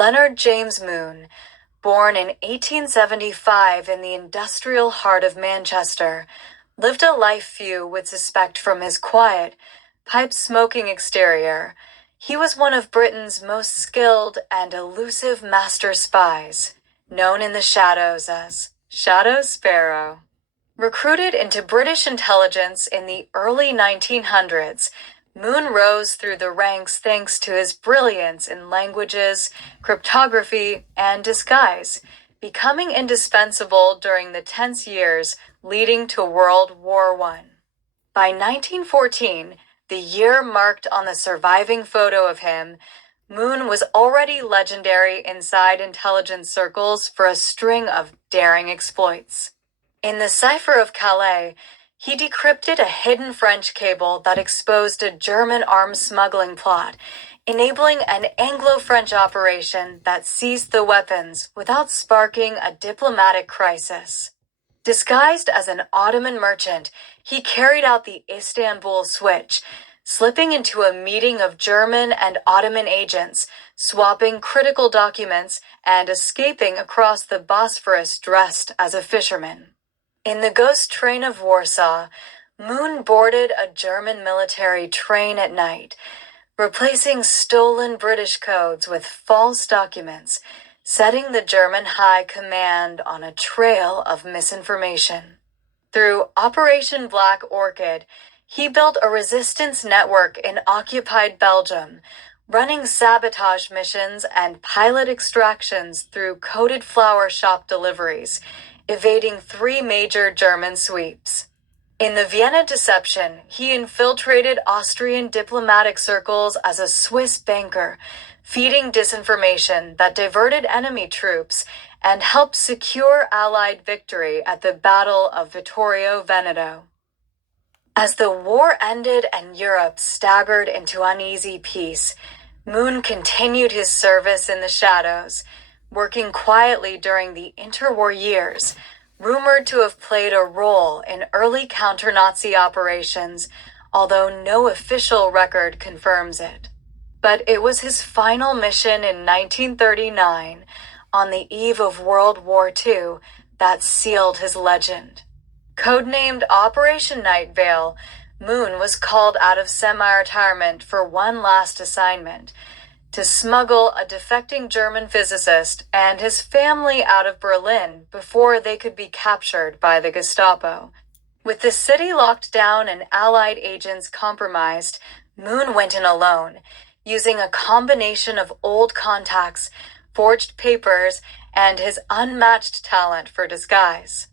Leonard James Moon, born in 1875 in the industrial heart of Manchester, lived a life few would suspect from his quiet, pipe-smoking exterior. He was one of Britain's most skilled and elusive master spies, known in the shadows as Shadow Sparrow. Recruited into British intelligence in the early 1900s, Moon rose through the ranks thanks to his brilliance in languages, cryptography, and disguise, becoming indispensable during the tense years leading to World War I. By 1914, the year marked on the surviving photo of him, Moon was already legendary inside intelligence circles for a string of daring exploits. In the Cipher of Calais, he decrypted a hidden French cable that exposed a German arms smuggling plot, enabling an Anglo-French operation that seized the weapons without sparking a diplomatic crisis. Disguised as an Ottoman merchant, he carried out the Istanbul switch, slipping into a meeting of German and Ottoman agents, swapping critical documents, and escaping across the Bosphorus dressed as a fisherman. In the ghost train of Warsaw, Moon boarded a German military train at night, replacing stolen British codes with false documents, setting the German High Command on a trail of misinformation. Through Operation Black Orchid, he built a resistance network in occupied Belgium, running sabotage missions and pilot extractions through coated flower shop deliveries, evading 3 major German sweeps. In the Vienna deception, he infiltrated Austrian diplomatic circles as a Swiss banker, feeding disinformation that diverted enemy troops and helped secure Allied victory at the Battle of Vittorio Veneto. As the war ended and Europe staggered into uneasy peace, Moon continued his service in the shadows, working quietly during the interwar years, rumored to have played a role in early counter-Nazi operations, although no official record confirms it. But it was his final mission in 1939, on the eve of World War II, that sealed his legend. Codenamed Operation Night Veil, Moon was called out of semi-retirement for one last assignment: to smuggle a defecting German physicist and his family out of Berlin before they could be captured by the Gestapo. With the city locked down and Allied agents compromised, Moon went in alone, using a combination of old contacts, forged papers, and his unmatched talent for disguise.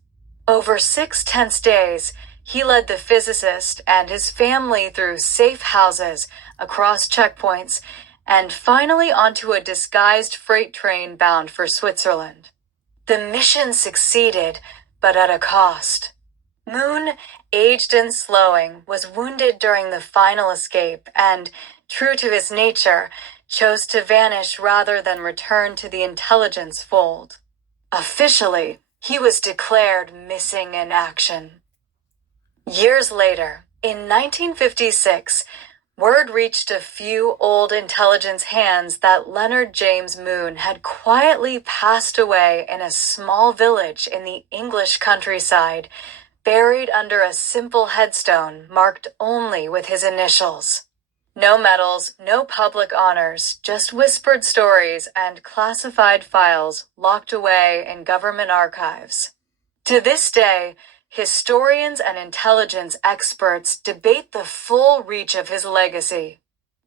Over 6 tense days, he led the physicist and his family through safe houses, across checkpoints, and finally onto a disguised freight train bound for Switzerland. The mission succeeded, but at a cost. Moon, aged and slowing, was wounded during the final escape and, true to his nature, chose to vanish rather than return to the intelligence fold. Officially, he was declared missing in action. Years later, in 1956, word reached a few old intelligence hands that Leonard James Moon had quietly passed away in a small village in the English countryside, buried under a simple headstone marked only with his initials. No medals, no public honors, just whispered stories and classified files locked away in government archives. To this day, historians and intelligence experts debate the full reach of his legacy.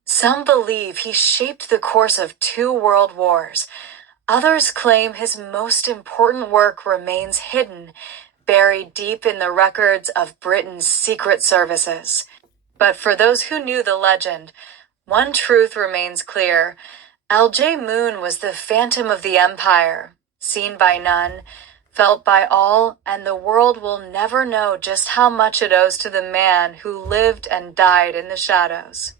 Some believe he shaped the course of 2 world wars. Others claim his most important work remains hidden, buried deep in the records of Britain's secret services. But for those who knew the legend, one truth remains clear: L.J. Moon was the phantom of the empire, seen by none, felt by all, and the world will never know just how much it owes to the man who lived and died in the shadows.